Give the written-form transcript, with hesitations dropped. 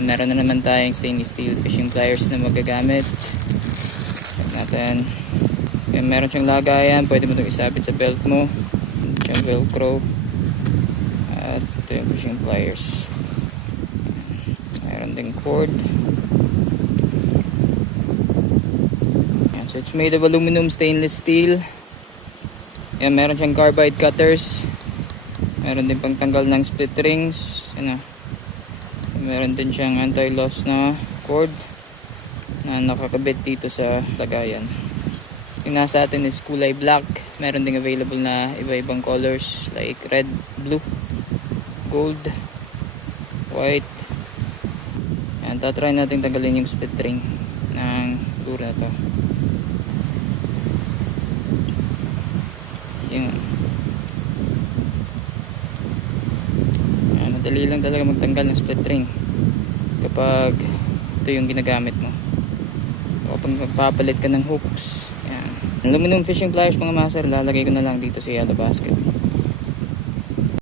Meron na naman tayong stainless steel fishing pliers na magagamit. Check natin. Ayan, meron siyang lagayan, pwede mo itong isabit sa belt mo. Siyang velcro. At ito yung fishing pliers. Meron ding cord. Ayan, so it's made of aluminum stainless steel. Ayan, meron siyang carbide cutters. Meron din pangtanggal ng split rings. Ayan, meron din siyang anti-loss na cord na nakakabit dito sa lagayan. Yung nasa atin is kulay black. Meron ding available na iba-ibang colors like red, blue, gold, white. Ayan, tatry natin tanggalin yung split ring ng lure na to. Yung ayan, madali lang talaga magtanggal ng split ring kapag ito yung ginagamit mo o kapag magpapalit ka ng hooks. Aluminum fishing pliers mga master, lalagay ko na lang dito sa yellow basket.